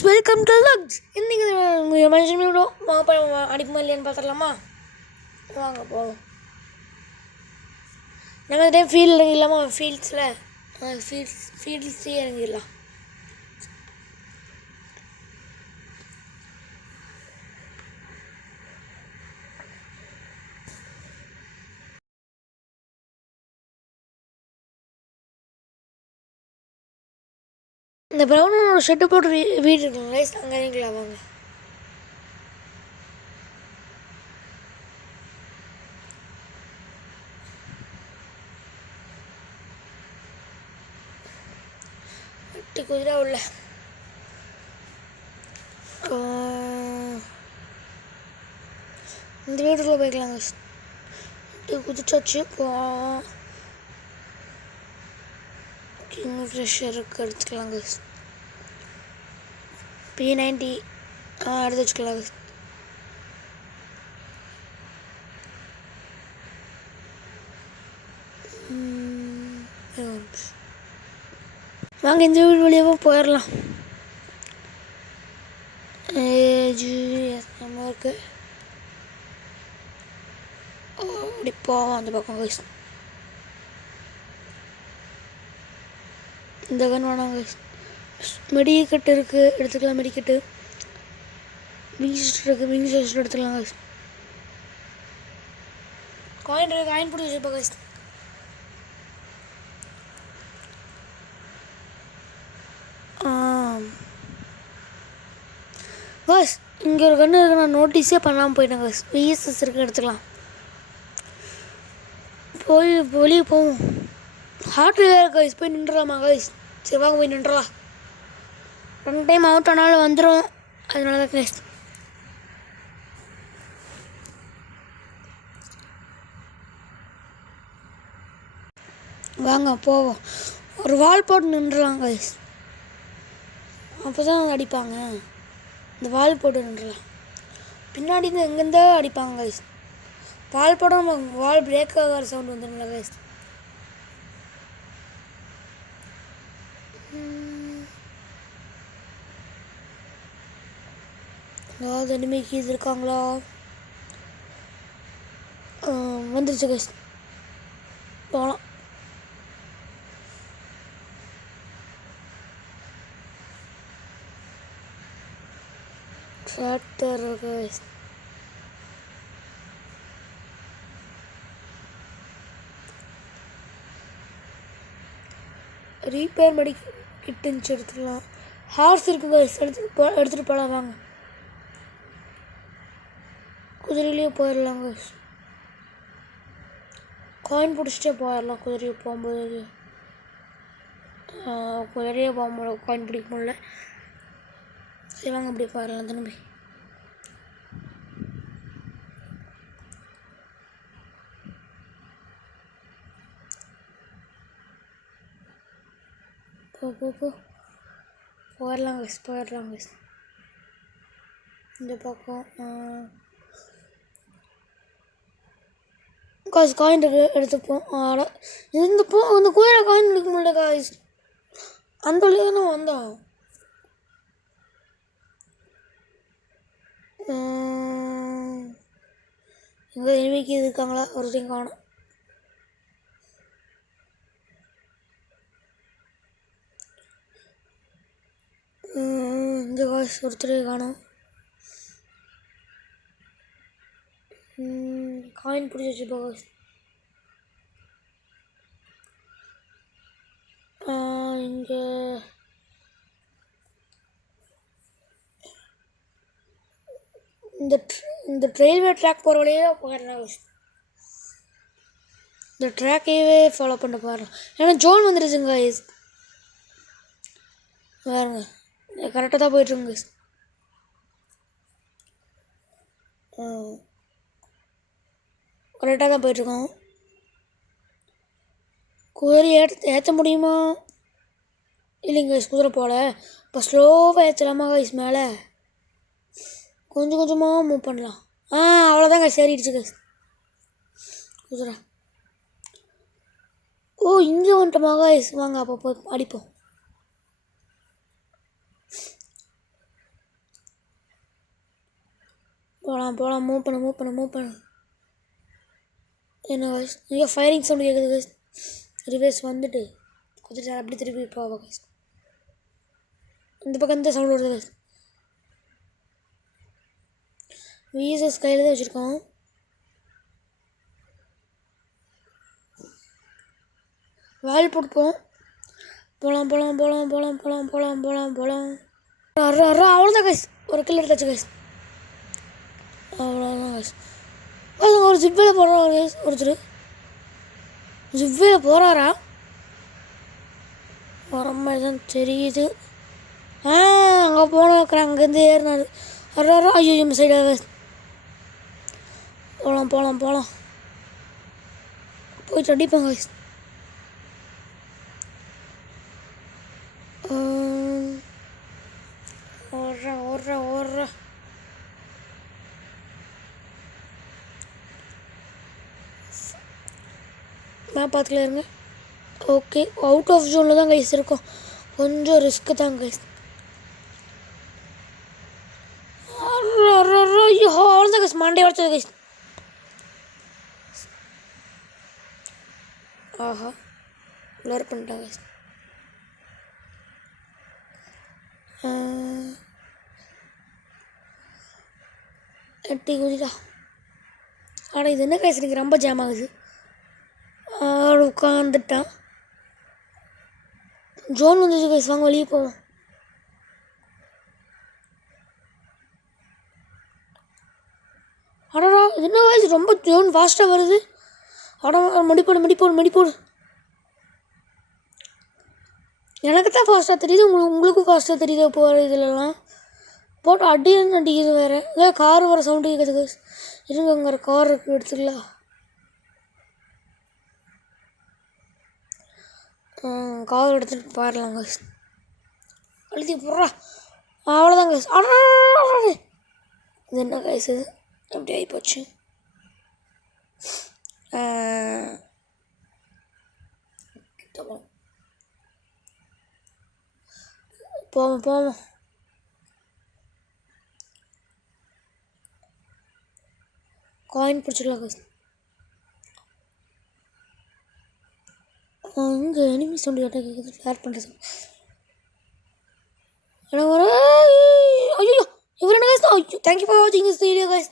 Guys welcome to looks. இன்னைக்கு mention பண்ணிவிடும் அடிப்புமா இல்லையான்னு பார்த்துடலாமா? வாங்க போவோம். நம்ம இந்த டைம் ஃபீல்டு இறங்கிடலாமா? ஃபீல்ட்ஸே இறங்கிடலாம். இந்த ப்ரௌனோட ஷெட்டு போட்டு வீடு இருக்குங்க கைஸ், அங்கே இறங்கிக்கலாம் வாங்க. வெட்டி குதிரை உள்ள இந்த வீட்டுக்குள்ளே போய்க்கலாங்க. குதிச்சாச்சு. கிங் ஃப்ரெஷருக்கு எடுத்துக்கலாங்க. P90 எடுத்து வச்சுக்கலாங்க. வாங்க இந்த வீடு வழியாகவும் போயிடலாம். நம்ம இருக்கு அப்படி போவோம் அந்த பக்கம் கைஸ். இந்த கன் வேணாங்க. மெடிக்கெட்டு இருக்குது, எடுத்துக்கலாம். மெடிக்கெட்டு விங்ஸ் இருக்குது, விங்ஸ் எடுத்துக்கலாம் கைஸ். காயின் இருக்குது, காயின் பிடிச்சி வச்சுப்பா கைஸ். கைஸ் இங்கே ஒரு கன்று இருக்குது, நான் நோட்டீஸே பண்ணாமல் போயிட்டேன் கைஸ். விஎஸ்எஸ் இருக்குது, எடுத்துக்கலாம். போய் வெளியே போவோம். ஹார்ட் வேறு கைஸ், போய் நின்றுலாமா கைஸ்? சரி வாங்க போய் நின்றுலாம். 2 டைம் அவுட் ஆனாலும் வந்துடும், அதனால தான் கைஸ். வாங்க போவோம். ஒரு வால் போட்டு நின்றுலாம் கைஸ், அப்போ தான் அடிப்பாங்க. இந்த வால் போட்டு நின்றுலாம். பின்னாடி இருந்து எங்கேருந்தோ அடிப்பாங்க கைஸ். வால் போட நம்ம வால் பிரேக் ஆகிற சவுண்ட் வந்துடும்ல கைஸ். ஏதாவது எனிமிக்கு இது இருக்காங்களா? வந்துருச்சு கைஸ், போகலாம். Tractor guys. ரீப்பேர் கிட்டுச்சு, எடுத்துக்கலாம். ஹார்ஸ் இருக்குது கைஸ், எடுத்துகிட்டு போகலாம் வாங்க. குதிரையிலேயே போயிடலாம் கைஸ். காயின் பிடிச்சிட்டே போயிடலாம். குதிரையை போகும்போது குதிரையே போக முடியல, காயின் பிடிக்க முடியல. சரி வாங்க அப்படி போயிடலாம் திரும்பி. போயிடலாம் கைஸ். இந்த பக்கம் காசு காயின் இருக்கு, எடுத்துப்போம். இந்த குதிரை காயின் எடுக்க முடியல காய்ஸ். அந்த வழியாக தானே வந்தோம். எங்கே எனிமிக்கு இருக்காங்களா? ஒருத்தையும் காணும். இந்த காசு ஒருத்தரையும் காணும். காயின் பிடிச்சி வச்சுப்பா காசு. இங்கே இந்த ரயில்வே ட்ராக் போகிற வழியே போயிடலாம். இந்த ட்ராக்கையே ஃபாலோ பண்ண போயிடலாம். ஏன்னா ஜோன் வந்துடுச்சுங்க கைஸ். வேறுங்க கரெக்டாக தான் போயிட்டுருங்க கைஸ். கரெக்டாக தான் போயிட்டுருக்கோம். குதிரை ஏற்ற முடியுமா? இல்லைங்க கைஸ், குதிரை போகல. இப்போ ஸ்லோவாக ஏற்றலாமா கைஸ்? மேலே கொஞ்சம் கொஞ்சமாக மூவ் பண்ணலாம். அவ்வளோதான் கைஸ், ஏறிடுச்சு கைஸ் குதிரை. இங்கே வந்துட்டோமா கைஸ்? வாங்க அப்போ போய் அடிப்போம். போகலாம் மூவ் பண்ணு என்ன கைஸ் இங்கே ஃபயரிங் சவுண்டு கேட்குது கைஸ். ரிவேஸ் வந்துட்டு கொஞ்சம் நேரம் அப்படி திருப்பி போவோம் கைஸ். இந்த பக்கம் இந்த சவுண்டு வருது கைஸ். விஎஸ்எஸ் கையில் தான் வச்சுருக்கோம். வால் போட்டுப்போம். போகலாம் அவ்வளோதான் கைஸ். ஒரு கில் எடுத்தாச்சு கைஸ். அவ்வளோதான் கைஸ். ஒரு ஜிப்பில் போடுறாரு கைஸ். ஒருத்தர் ஜிப்பில் போகிறாரா வர மாதிரி தான் தெரியுது. அங்கே போனாக்கிறேன். அங்கேருந்து ஏறினார். ஐயோ நம்ம சைடாக கைஸ். போகலாம் போயிட்டு அடிப்பேன் கைஸ். ஓடுற மேப் பார்த்துக்கலாம் இருங்க. ஓகே அவுட் ஆஃப் ஜோனில் தான் கைஸ் இருக்கும். கொஞ்சம் ரிஸ்க்கு தான் கைஸ். ஐயோ அவ்வளோதான் கைஸ். மண்டே உடச்சது கைஸ். ஆஹா ப்ளர் பண்ணிட்டாங்க கைஸ். எட்டி குதிடா. ஆனால் இது என்ன கைஸ் எனக்கு ரொம்ப ஜாம் ஆகுது. உட்காந்துட்டான். ஜோன் வந்துச்சு கைஸ். வாங்க வெளியே போவோம். அடடா இது என்ன கைஸ் ரொம்ப ஜோன் ஃபாஸ்ட்டாக வருது. மடிப்போடு எனக்கு தான் ஃபாஸ்ட்டாக தெரியுது. உங்களுக்கும் ஃபாஸ்ட்டாக தெரியுது. போகிற இதிலலாம் போட்டு அடிக்குது வேறு. ஏன் கார் வர சவுண்டு கேட்குது கைஸ். இருங்க அங்கே கார் இருக்குது எடுத்துக்கலாம். கார் எடுத்துகிட்டு பாடலாம் கைஸ். அழுத்தி போடுறா. அவ்வளோதான் கைஸ். இது என்ன கைஸ் இது எப்படி ஆகிப்போச்சு. போவோம் காயின் பிடிச்சிக்கலாம் கைஸ். இங்கே எனிமி சவுண்டு கேட்டால் கேட்குது. ஃப்ளாட் பண்ணுறது ஐயோ இவர் என்ன கைஸ். ஐயோ தேங்க்யூ ஃபார் வாட்சிங் திஸ் வீடியோ கைஸ்.